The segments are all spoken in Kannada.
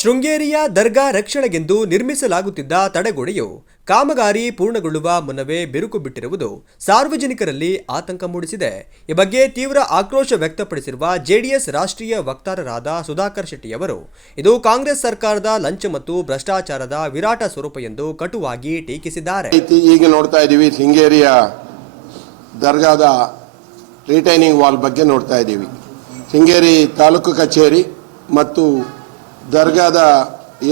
ಶೃಂಗೇರಿಯ ದರ್ಗಾ ರಕ್ಷಣೆಗೆಂದು ನಿರ್ಮಿಸಲಾಗುತ್ತಿದ್ದ ತಡೆಗೋಡೆಯು ಕಾಮಗಾರಿ ಪೂರ್ಣಗೊಳ್ಳುವ ಮುನ್ನವೇ ಬಿರುಕು ಬಿಟ್ಟಿರುವುದು ಸಾರ್ವಜನಿಕರಲ್ಲಿ ಆತಂಕ ಮೂಡಿಸಿದೆ. ಈ ಬಗ್ಗೆ ತೀವ್ರ ಆಕ್ರೋಶ ವ್ಯಕ್ತಪಡಿಸಿರುವ ಜೆಡಿಎಸ್ ರಾಷ್ಟ್ರೀಯ ವಕ್ತಾರರಾದ ಸುಧಾಕರ್ ಶೆಟ್ಟಿಯವರು ಇದು ಕಾಂಗ್ರೆಸ್ ಸರ್ಕಾರದ ಲಂಚ ಮತ್ತು ಭ್ರಷ್ಟಾಚಾರದ ವಿರಾಟ ಸ್ವರೂಪ ಎಂದು ಕಟುವಾಗಿ ಟೀಕಿಸಿದ್ದಾರೆ. ಈಗ ನೋಡ್ತಾ ಇದ್ದೀವಿ, ಶೃಂಗೇರಿಯ ದರ್ಗಾದ ರಿಟೈನಿಂಗ್ ವಾಲ್ ಬಗ್ಗೆ ನೋಡ್ತಾ ಇದ್ದೀವಿ. ಶೃಂಗೇರಿ ತಾಲೂಕು ಕಚೇರಿ ಮತ್ತು ದರ್ಗಾದ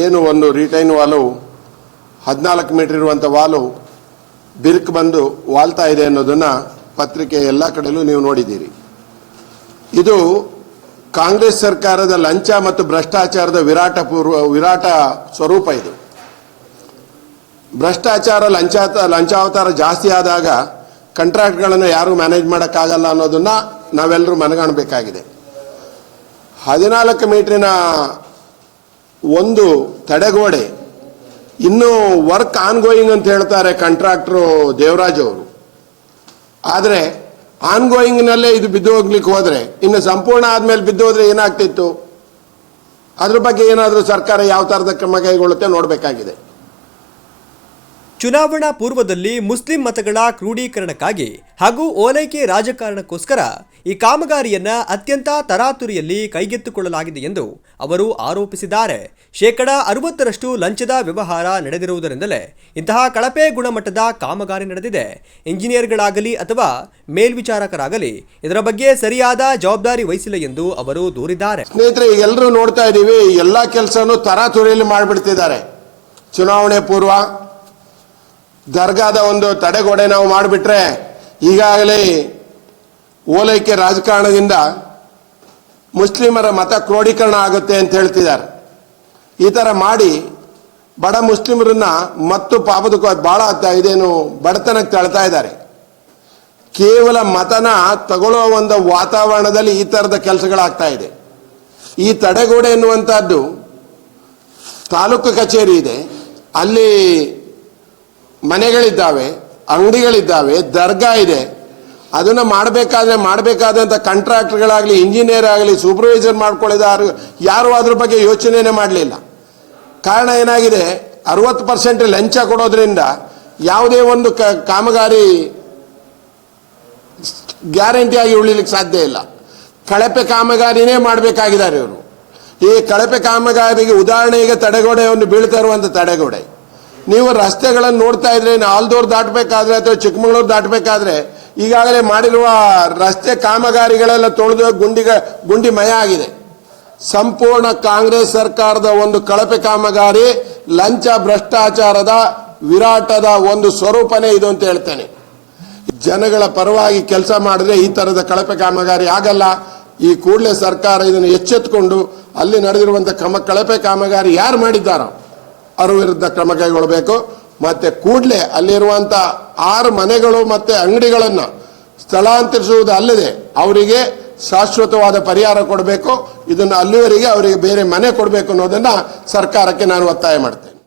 ಏನು ಒಂದು ರಿಟೈನ್ ವಾಲು 14 ಮೀಟರ್ ಇರುವಂಥ ವಾಲು ಬಿರುಕು ಬಂದು ವಾಲ್ತಾ ಇದೆ ಅನ್ನೋದನ್ನು ಪತ್ರಿಕೆ ಎಲ್ಲ ಕಡೆಯಲ್ಲೂ ನೀವು ನೋಡಿದ್ದೀರಿ. ಇದು ಕಾಂಗ್ರೆಸ್ ಸರ್ಕಾರದ ಲಂಚ ಮತ್ತು ಭ್ರಷ್ಟಾಚಾರದ ವಿರಾಟ ಸ್ವರೂಪ. ಇದು ಭ್ರಷ್ಟಾಚಾರ ಲಂಚಾವತಾರ ಜಾಸ್ತಿ ಆದಾಗ ಕಾಂಟ್ರಾಕ್ಟ್ಗಳನ್ನು ಯಾರು ಮ್ಯಾನೇಜ್ ಮಾಡೋಕ್ಕಾಗಲ್ಲ ಅನ್ನೋದನ್ನು ನಾವೆಲ್ಲರೂ ಮನಗಾಣಬೇಕಾಗಿದೆ. 14 ಮೀಟರಿನ ಒಂದು ತಡೆಗೋಡೆ ಇನ್ನೂ ವರ್ಕ್ ಆನ್ ಗೋಯಿಂಗ್ ಅಂತ ಹೇಳ್ತಾರೆ ಕಾಂಟ್ರಾಕ್ಟ್ರು ದೇವರಾಜ್ ಅವರು. ಆದರೆ ಆನ್ ಗೋಯಿಂಗ್ನಲ್ಲೇ ಇದು ಬಿದ್ದು ಹೋಗ್ಲಿಕ್ಕೆ ಹೋದರೆ, ಇನ್ನು ಸಂಪೂರ್ಣ ಆದಮೇಲೆ ಬಿದ್ದು ಹೋದರೆ ಏನಾಗ್ತಿತ್ತು? ಅದ್ರ ಬಗ್ಗೆ ಏನಾದರೂ ಸರ್ಕಾರ ಯಾವ ಥರದ ಕ್ರಮ ಕೈಗೊಳ್ಳುತ್ತೆ ನೋಡಬೇಕಾಗಿದೆ. ಚುನಾವಣಾ ಪೂರ್ವದಲ್ಲಿ ಮುಸ್ಲಿಂ ಮತಗಳ ಕ್ರೋಢೀಕರಣಕ್ಕಾಗಿ ಹಾಗೂ ಓಲೈಕೆ ರಾಜಕಾರಣಕ್ಕೋಸ್ಕರ ಈ ಕಾಮಗಾರಿಯನ್ನ ಅತ್ಯಂತ ತರಾತುರಿಯಲ್ಲಿ ಕೈಗೆತ್ತಿಕೊಳ್ಳಲಾಗಿದೆ ಎಂದು ಅವರು ಆರೋಪಿಸಿದ್ದಾರೆ. 60% ಲಂಚದ ವ್ಯವಹಾರ ನಡೆದಿರುವುದರಿಂದಲೇ ಇಂತಹ ಕಳಪೆ ಗುಣಮಟ್ಟದ ಕಾಮಗಾರಿ ನಡೆದಿದೆ. ಇಂಜಿನಿಯರ್ಗಳಾಗಲಿ ಅಥವಾ ಮೇಲ್ವಿಚಾರಕರಾಗಲಿ ಇದರ ಬಗ್ಗೆ ಸರಿಯಾದ ಜವಾಬ್ದಾರಿ ವಹಿಸಿಲ್ಲ ಎಂದು ಅವರು ದೂರಿದ್ದಾರೆ. ಸ್ನೇಹಿತರೆ, ಎಲ್ಲರೂ ನೋಡ್ತಾ ಇದ್ದೀವಿ, ಎಲ್ಲ ಕೆಲಸನೂ ತರಾತುರಿಯಲ್ಲಿ ಮಾಡಿಬಿಡ್ತಿದ್ದಾರೆ. ಚುನಾವಣೆ ಪೂರ್ವ ದರ್ಗಾದ ಒಂದು ತಡೆಗೋಡೆ ನಾವು ಮಾಡಿಬಿಟ್ರೆ ಈಗಾಗಲೇ ಓಲೈಕೆ ರಾಜಕಾರಣದಿಂದ ಮುಸ್ಲಿಮರ ಮತ ಕ್ರೋಢೀಕರಣ ಆಗುತ್ತೆ ಅಂತ ಹೇಳ್ತಿದ್ದಾರೆ. ಈ ಥರ ಮಾಡಿ ಬಡ ಮುಸ್ಲಿಮರನ್ನ ಮತ್ತು ಪಾಪದ ಭಾಳ ಇದೇನು ಬಡತನಕ್ಕೆ ತಳ್ತಾ ಇದ್ದಾರೆ. ಕೇವಲ ಮತನ ತಗೊಳ್ಳೋ ಒಂದು ವಾತಾವರಣದಲ್ಲಿ ಈ ಥರದ ಕೆಲಸಗಳಾಗ್ತಾ ಇದೆ. ಈ ತಡೆಗೋಡೆ ಎನ್ನುವಂಥದ್ದು ತಾಲೂಕು ಕಚೇರಿ ಇದೆ, ಅಲ್ಲಿ ಮನೆಗಳಿದ್ದಾವೆ, ಅಂಗಡಿಗಳಿದ್ದಾವೆ, ದರ್ಗಾ ಇದೆ. ಅದನ್ನು ಮಾಡಬೇಕಾದಂಥ ಕಾಂಟ್ರಾಕ್ಟರ್ಗಳಾಗಲಿ, ಇಂಜಿನಿಯರ್ ಆಗಲಿ, ಸೂಪರ್ವೈಸರ್ ಮಾಡ್ಕೊಳ್ಳಿದಾರು ಯಾರು ಅದ್ರ ಬಗ್ಗೆ ಯೋಚನೆನೇ ಮಾಡಲಿಲ್ಲ. ಕಾರಣ ಏನಾಗಿದೆ, 60% ಲಂಚ ಕೊಡೋದ್ರಿಂದ ಯಾವುದೇ ಒಂದು ಕಾಮಗಾರಿ ಗ್ಯಾರಂಟಿಯಾಗಿ ಉಳಿಲಿಕ್ಕೆ ಸಾಧ್ಯ ಇಲ್ಲ. ಕಳಪೆ ಕಾಮಗಾರಿನೇ ಮಾಡಬೇಕಾಗಿದ್ದಾರೆ ಇವರು. ಈ ಕಳಪೆ ಕಾಮಗಾರಿಗೆ ಉದಾಹರಣೆಗೆ ತಡೆಗೋಡೆ ಒಂದು ಬೀಳ್ತಾ ಇರುವಂಥ ತಡೆಗೋಡೆ. ನೀವು ರಸ್ತೆಗಳನ್ನು ನೋಡ್ತಾ ಇದ್ರೆ, ಆಲ್ದೂರು ದಾಟಬೇಕಾದ್ರೆ ಅಥವಾ ಚಿಕ್ಕಮಗಳೂರು ದಾಟಬೇಕಾದ್ರೆ ಈಗಾಗಲೇ ಮಾಡಿರುವ ರಸ್ತೆ ಕಾಮಗಾರಿಗಳೆಲ್ಲ ತೊಳೆದು ಗುಂಡಿಮಯ ಆಗಿದೆ. ಸಂಪೂರ್ಣ ಕಾಂಗ್ರೆಸ್ ಸರ್ಕಾರದ ಒಂದು ಕಳಪೆ ಕಾಮಗಾರಿ, ಲಂಚ ಭ್ರಷ್ಟಾಚಾರದ ವಿರಾಟದ ಒಂದು ಸ್ವರೂಪನೇ ಇದು ಅಂತ ಹೇಳ್ತೇನೆ. ಜನಗಳ ಪರವಾಗಿ ಕೆಲಸ ಮಾಡಿದ್ರೆ ಈ ಥರದ ಕಳಪೆ ಕಾಮಗಾರಿ ಆಗಲ್ಲ. ಈ ಕೂಡಲೇ ಸರ್ಕಾರ ಇದನ್ನು ಎಚ್ಚೆತ್ತುಕೊಂಡು ಅಲ್ಲಿ ನಡೆದಿರುವಂಥ ಕಳಪೆ ಕಾಮಗಾರಿ ಯಾರು ಮಾಡಿದ್ದಾರೋ ಅವರ ವಿರುದ್ಧ ಕ್ರಮ ಕೈಗೊಳ್ಳಬೇಕು. ಮತ್ತೆ ಕೂಡಲೇ ಅಲ್ಲಿರುವಂಥ 6 ಮನೆಗಳು ಮತ್ತು ಅಂಗಡಿಗಳನ್ನು ಸ್ಥಳಾಂತರಿಸುವುದು ಅಲ್ಲದೆ ಅವರಿಗೆ ಶಾಶ್ವತವಾದ ಪರಿಹಾರ ಕೊಡಬೇಕು. ಇದನ್ನು ಅಲ್ಲಿವರೆಗೆ ಅವರಿಗೆ ಬೇರೆ ಮನೆ ಕೊಡಬೇಕು ಅನ್ನೋದನ್ನು ಸರ್ಕಾರಕ್ಕೆ ನಾನು ಒತ್ತಾಯ ಮಾಡ್ತೇನೆ.